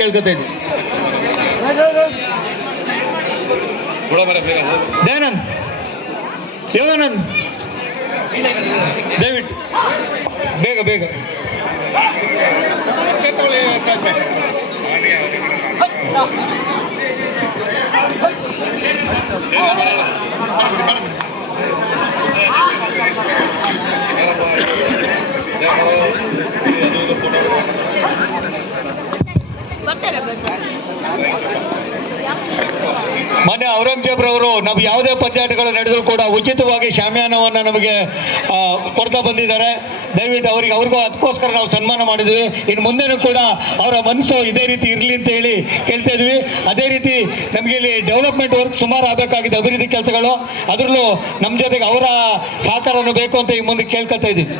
ಕೇಳ್ಕೊತಾ ಇದ್ವಿ. ದಯಾನಂದ್, ಯೋಗಾನಂದ್, ದಯವಿಟ್ಟು ಬೇಗ ಬೇಗ. ಮೊನ್ನೆ ಔರಂಗಜೇಬ್ ರವರು ನಾವು ಯಾವುದೇ ಪಂದ್ಯಾಟಗಳು ನಡೆದರೂ ಕೂಡ ಉಚಿತವಾಗಿ ಶಾಮಿಯಾನವನ್ನು ನಮಗೆ ಕೊಡ್ತಾ ಬಂದಿದ್ದಾರೆ. ದಯವಿಟ್ಟು ಅವ್ರಿಗೂ ಅದಕ್ಕೋಸ್ಕರ ನಾವು ಸನ್ಮಾನ ಮಾಡಿದ್ವಿ. ಇನ್ನು ಮುಂದೆನೂ ಕೂಡ ಅವರ ಮನಸ್ಸು ಇದೇ ರೀತಿ ಇರಲಿ ಅಂತ ಹೇಳಿ ಕೇಳ್ತಾ ಇದ್ವಿ. ಅದೇ ರೀತಿ ನಮಗೆ ಇಲ್ಲಿ ಡೆವಲಪ್ಮೆಂಟ್ ವರ್ಕ್ ಸುಮಾರು ಆಗಬೇಕಾಗಿದೆ, ಅಭಿವೃದ್ಧಿ ಕೆಲಸಗಳು. ಅದರಲ್ಲೂ ನಮ್ಮ ಜೊತೆಗೆ ಅವರ ಸಹಕಾರನೂ ಬೇಕು ಅಂತ ಈ ಮುಂದೆ ಕೇಳ್ಕೊತಾ ಇದ್ದೀವಿ.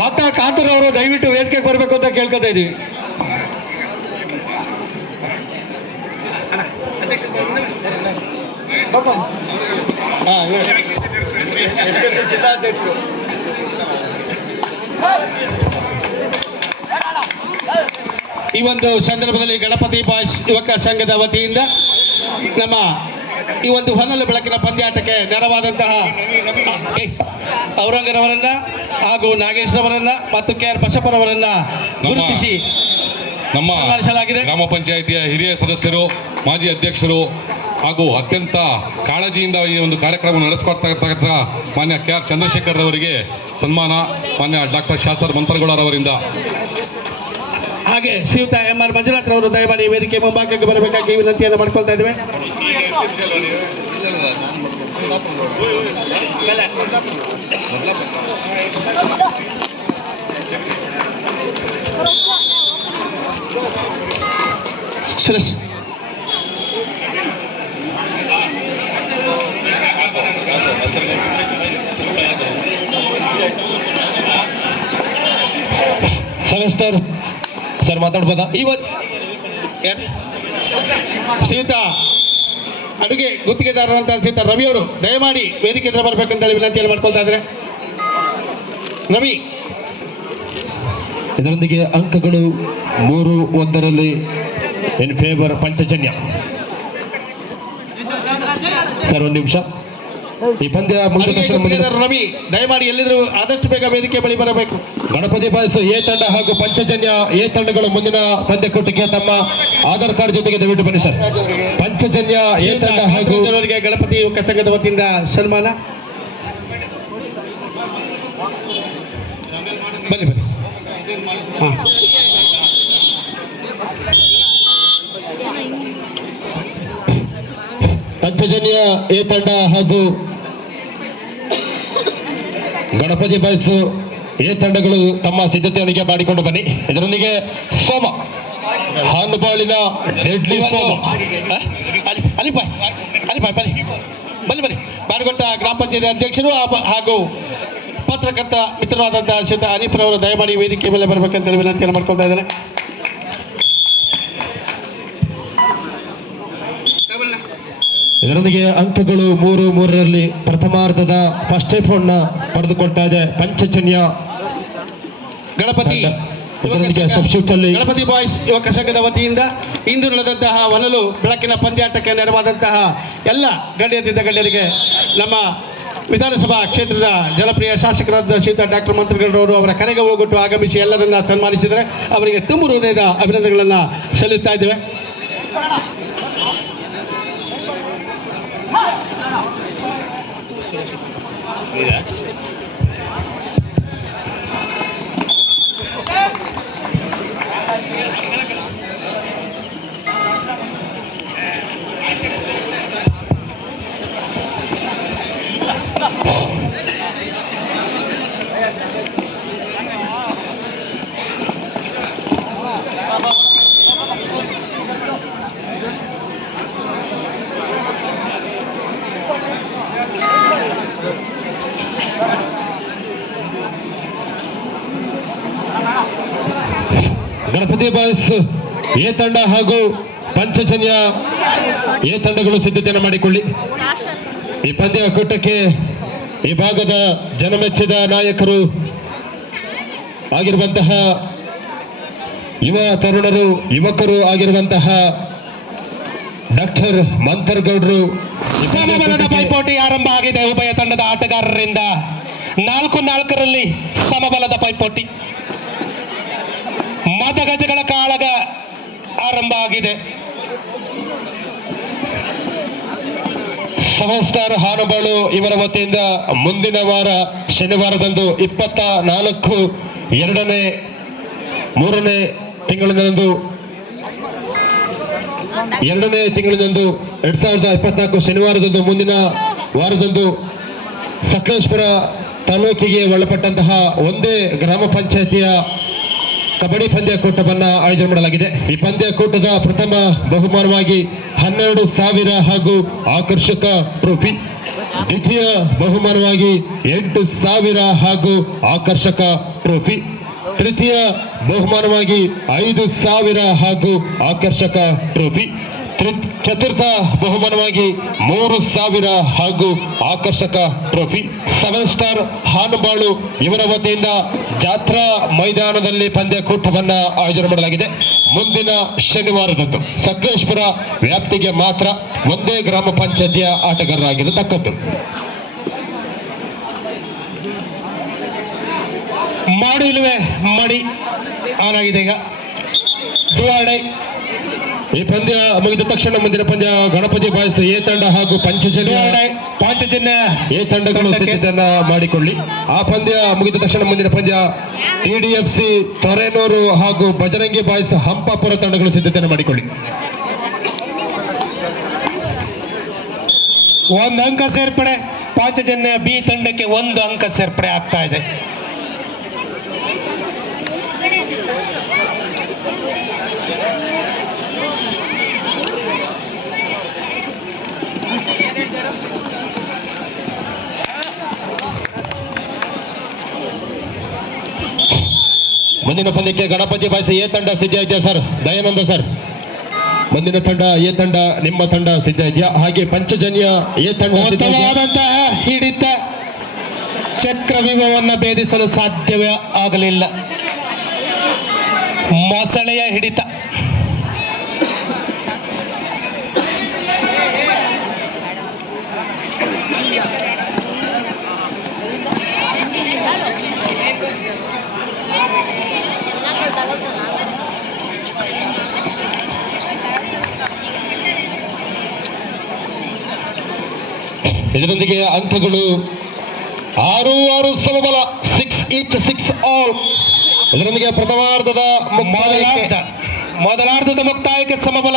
ಭಕ್ತ ಕಾಂತೂರ್ ಅವರು ದಯವಿಟ್ಟು ವೇದಿಕೆಗೆ ಬರಬೇಕು ಅಂತ ಕೇಳ್ಕೊತಾ ಇದ್ದೀವಿ. ಜಿಲ್ಲಾಧ್ಯಕ್ಷರು ಈ ಒಂದು ಸಂದರ್ಭದಲ್ಲಿ ಗಣಪತಿ ಬಾಯ್ಸ್ ಯುವಕ ಸಂಘದ ವತಿಯಿಂದ ನಮ್ಮ ಈ ಒಂದು ಹೊನ್ನಲು ಬೆಳಕಿನ ಪಂದ್ಯಾಟಕ್ಕೆ ನೆರವಾದಂತಹ ಔರಂಗರವರನ್ನ ಹಾಗೂ ನಾಗೇಶ್ವರವರನ್ನ ಮತ್ತು ಕೆ ಆರ್ ಬಸಪ್ಪರವರನ್ನ ಗುರುತಿಸಿ ನಮ್ಮ ಗ್ರಾಮ ಪಂಚಾಯಿತಿಯ ಹಿರಿಯ ಸದಸ್ಯರು, ಮಾಜಿ ಅಧ್ಯಕ್ಷರು ಹಾಗೂ ಅತ್ಯಂತ ಕಾಳಜಿಯಿಂದ ಈ ಒಂದು ಕಾರ್ಯಕ್ರಮ ನಡೆಸಿಕೊಡ್ತಾ ಇರ್ತಕ್ಕಂಥ ಮಾನ್ಯ ಕೆ ಆರ್ ಚಂದ್ರಶೇಖರ್ ಅವರಿಗೆ ಸನ್ಮಾನ ಮಾನ್ಯ ಡಾಕ್ಟರ್ ಶಾಸರ್ ಮಂತ್ರಗೌಡರವರಿಂದ. ಹಾಗೆ ಶ್ರೀಯುತ ಎಂ ಆರ್ ಮಂಜುನಾಥ್ ರವರು ದಯಮಾಡಿ ವೇದಿಕೆ ಮುಂಭಾಗಕ್ಕೆ ಬರಬೇಕಾಗಿ ವಿನಂತಿಯನ್ನು ಮಾಡ್ಕೊಳ್ತಾ ಇದ್ದೇವೆ. ಸುರೇಶ್ ಸರ್ ಮಾತಾಡ್ಬೋದಾ? ಶ್ರೀಯುತ ಅಡುಗೆ ಗುತ್ತಿಗೆದಾರರಂತ ಶ್ರೀಯುತ ರವಿ ಅವರು ದಯಮಾಡಿ ವೇದಿಕೆ ಹತ್ರ ಬರ್ಬೇಕಂತ ಹೇಳಿ ವಿನಂತಿಯನ್ನು ಮಾಡ್ಕೊಳ್ತಾ ಇದ್ದಾರೆ. ರವಿ, ಇದರೊಂದಿಗೆ ಅಂಕಗಳು 3-1 ಇನ್ ಫೇವರ್ ಪಂಚಜನ್ಯ. ಸರ್ ಒಂದು ನಿಮಿಷ, ಈ ಪಂದ್ಯ ರವಿ ದಯಮಾಡಿ ಎಲ್ಲಿದ್ರು ಆದಷ್ಟು ಬೇಗ ವೇದಿಕೆ ಬಳಿ ಬರಬೇಕು. ಗಣಪತಿ ಬಾಯ್ಸ್ ಎ ತಂಡ ಹಾಗೂ ಪಂಚಜನ್ಯ ಎ ತಂಡಗಳು ಮುಂದಿನ ಪಂದ್ಯಕೂಟಕ್ಕೆ ತಮ್ಮ ಆಧಾರ್ ಕಾರ್ಡ್ ಜೊತೆಗೆ ದಯವಿಟ್ಟು ಬನ್ನಿ ಸರ್. ಪಂಚಜನ್ಯ ಎ ತಂಡ ಹಾಗೂ ಗಣಪತಿ ಯುವಕ ಸಂಘದ ವತಿಯಿಂದ ಸನ್ಮಾನ. ಬನ್ನಿ ಬನ್ನಿ. ಪಂಚಜನ್ಯ ಎ ತಂಡ ಹಾಗೂ ಗಣಪತಿ ಬಾಯ್ಸ್ ಎ ತಂಡಗಳು ತಮ್ಮ ಸಿದ್ಧತೆಯೊಂದಿಗೆ ಮಾಡಿಕೊಂಡು ಬನ್ನಿ. ಇದರೊಂದಿಗೆ ಸೋಮ ಹಾನುಬಾಳಿನ ಡೆಡ್ಲಿ ಸೋಮ ಬನ್ನಿ ಬಾರಗೊಟ್ಟ ಗ್ರಾಮ ಪಂಚಾಯತ್ ಅಧ್ಯಕ್ಷರು ಹಾಗೂ ಪತ್ರಕರ್ತ ಮಿತ್ರರಾದಂತಹ ಶ್ರೀಯುತ ಅನೀಫ್ರವರು ದಯಮಾಡಿ ವೇದಿಕೆ ಮೇಲೆ ಬರಬೇಕಂತ ವಿನಂತಿಯನ್ನು ಮಾಡ್ಕೊಳ್ತಾ ಇದ್ದಾರೆ. ಇದರೊಂದಿಗೆ ಅಂಕಗಳು 3-3 ಪ್ರಥಮಾರ್ಧದ ಫಸ್ಟ್ ನ ಪಡೆದುಕೊಳ್ತಾ ಇದೆ ಪಂಚಜನ್ಯ ಗಣಪತಿ ಬಾಯ್ಸ್ ಯುವಕ ಸಂಘದ ವತಿಯಿಂದ ಇಂದು ನಡೆದಂತಹ ಹೊನಲು ಬೆಳಕಿನ ಪಂದ್ಯಾಟಕ್ಕೆ ನೆರವಾದಂತಹ ಎಲ್ಲ ಗಣ್ಯರಿಂದ ಗಣ್ಯರಿಗೆ ನಮ್ಮ ವಿಧಾನಸಭಾ ಕ್ಷೇತ್ರದ ಜನಪ್ರಿಯ ಶಾಸಕರಾದ ಶ್ರೀಯುತ ಡಾಕ್ಟರ್ ಮಂತ್ರಗೌಡರವರು ಅವರ ಕರೆಗೆ ಹೋಗೊಟ್ಟು ಆಗಮಿಸಿ ಎಲ್ಲರನ್ನ ಸನ್ಮಾನಿಸಿದರೆ ಅವರಿಗೆ ತುಂಬ ಹೃದಯದ ಅಭಿನಂದನೆಗಳನ್ನು ಸಲ್ಲಿಸ್ತಾ ಇದ್ದೇವೆ. ಗಣಪತಿ ಬಾಯ್ಸ್ ಎ ತಂಡ ಹಾಗೂ ಪಂಚಜನ್ಯ ಎ ತಂಡಗಳು ಸಿದ್ಧತೆಯನ್ನು ಮಾಡಿಕೊಳ್ಳಿ. ಈ ಪಂದ್ಯಕೂಟಕ್ಕೆ ಈ ಭಾಗದ ಜನಮೆಚ್ಚಿದ ನಾಯಕರು ಆಗಿರುವಂತಹ ಯುವ ತರುಣರು ಯುವಕರು ಆಗಿರುವಂತಹ ಡಾಕ್ಟರ್ ಮಂಥರ್ಗೌಡರು ಸಮಬಲದ ಪೈಪೋಟಿ ಆರಂಭ ಆಗಿದೆ ಉಭಯ ತಂಡದ ಆಟಗಾರರಿಂದ 4-4ರಲ್ಲಿ ಸಮಬಲದ ಪೈಪೋಟಿ ಮತಗಜಗಳ ಕಾಳಗ ಆರಂಭ ಆಗಿದೆ. ಸೆವೆನ್ ಸ್ಟಾರ್ ಹಾನಬಾಳು ಇವರ ವತಿಯಿಂದ ಮುಂದಿನ ವಾರ ಶನಿವಾರದಂದು 24/2 ಮೂರನೇ ತಿಂಗಳಿನಂದು 2024 ಶನಿವಾರದಂದು ಮುಂದಿನ ವಾರದಂದು ಸಕಲೇಶ್ಪುರ ತಾಲೂಕಿಗೆ ಒಳಪಟ್ಟಂತಹ ಒಂದೇ ಗ್ರಾಮ ಪಂಚಾಯಿತಿಯ ಕಬಡ್ಡಿ ಪಂದ್ಯಕೂಟವನ್ನು ಆಯೋಜನೆ ಮಾಡಲಾಗಿದೆ. ಈ ಪಂದ್ಯಕೂಟದ ಪ್ರಥಮ ಬಹುಮಾನವಾಗಿ 12,000 ಹಾಗೂ ಆಕರ್ಷಕ ಟ್ರೋಫಿ, ದ್ವಿತೀಯ ಬಹುಮಾನವಾಗಿ 8,000 ಹಾಗೂ ಆಕರ್ಷಕ ಟ್ರೋಫಿ, ತೃತೀಯ ಬಹುಮಾನವಾಗಿ 5,000 ಹಾಗೂ ಆಕರ್ಷಕ ಟ್ರೋಫಿ, ಚತುರ್ಥ ಬಹುಮಾನವಾಗಿ 3,000 ಹಾಗೂ ಆಕರ್ಷಕ ಟ್ರೋಫಿ. ಸೆವೆನ್ ಸ್ಟಾರ್ ಹಾನಬಾಳು ಇವರ ವತಿಯಿಂದ ಜಾತ್ರಾ ಮೈದಾನದಲ್ಲಿ ಪಂದ್ಯಕೂಟವನ್ನ ಆಯೋಜನೆ ಮಾಡಲಾಗಿದೆ. ಮುಂದಿನ ಶನಿವಾರದಂದು ಸಕಲೇಶ್ಪುರ ವ್ಯಾಪ್ತಿಗೆ ಮಾತ್ರ ಒಂದೇ ಗ್ರಾಮ ಪಂಚಾಯತಿಯ ಆಟಗಾರರಾಗಿರತಕ್ಕದ್ದು. ಮಾಡು ಇಲ್ಲವೇ ಮಡಿ ಆನ್ ಆಗಿದೆ ಈಗ. ಈ ಪಂದ್ಯ ಮುಗಿದ ತಕ್ಷಣ ಮುಂದಿನ ಪಂದ್ಯ ಗಣಪತಿ ಬಾಯ್ಸ್ ಎ ತಂಡ ಹಾಗೂ ಪಂಚಜನ್ಯ ಎ ತಂಡಗಳು ಸಿದ್ಧತೆಯನ್ನ ಮಾಡಿಕೊಳ್ಳಿ. ಆ ಪಂದ್ಯ ಮುಗಿದ ತಕ್ಷಣ ಮುಂದಿನ ಪಂದ್ಯ TDFC ತೊರೆನೂರು ಹಾಗೂ ಬಜರಂಗಿ ಬಾಯ್ಸ್ ಹಂಪಾಪುರ ತಂಡಗಳು ಸಿದ್ಧತೆಯನ್ನು ಮಾಡಿಕೊಳ್ಳಿ. 1 ಅಂಕ ಸೇರ್ಪಡೆ. ಪಾಂಚಜನ್ಯ ಬಿ ತಂಡಕ್ಕೆ 1 ಅಂಕ ಸೇರ್ಪಡೆ ಆಗ್ತಾ ಇದೆ. ಮುಂದಿನ ಪಂದ್ಯಕ್ಕೆ ಗಣಪತಿ ಬಾಯ್ಸ್ ಎ ತಂಡ ಸಿದ್ಧ ಇದೆಯಾ ಸರ್? ದಯಾನಂದ ಸರ್, ಮುಂದಿನ ತಂಡ ಎ ತಂಡ ನಿಮ್ಮ ತಂಡ ಸಿದ್ಧ ಇದೆಯಾ? ಹಾಗೆ ಪಂಚಜನ್ಯ ಎ ತಂಡ ಉತ್ತಮವಾದಂತಹ ಹಿಡಿತ, ಚಕ್ರವ್ಯೂಹವನ್ನು ಭೇದಿಸಲು ಸಾಧ್ಯವೇ ಆಗಲಿಲ್ಲ. ಮೊಸಳೆಯ ಹಿಡಿತ. ಇದರೊಂದಿಗೆ ಅಂಕಗಳು 6-6 ಸಮಬಲ, 6 each 6 all. ಇದರೊಂದಿಗೆ ಪ್ರಥಮಾರ್ಧದ ಮೊದಲಾರ್ಧದ ಮುಕ್ತಾಯಕ್ಕೆ ಸಮಬಲ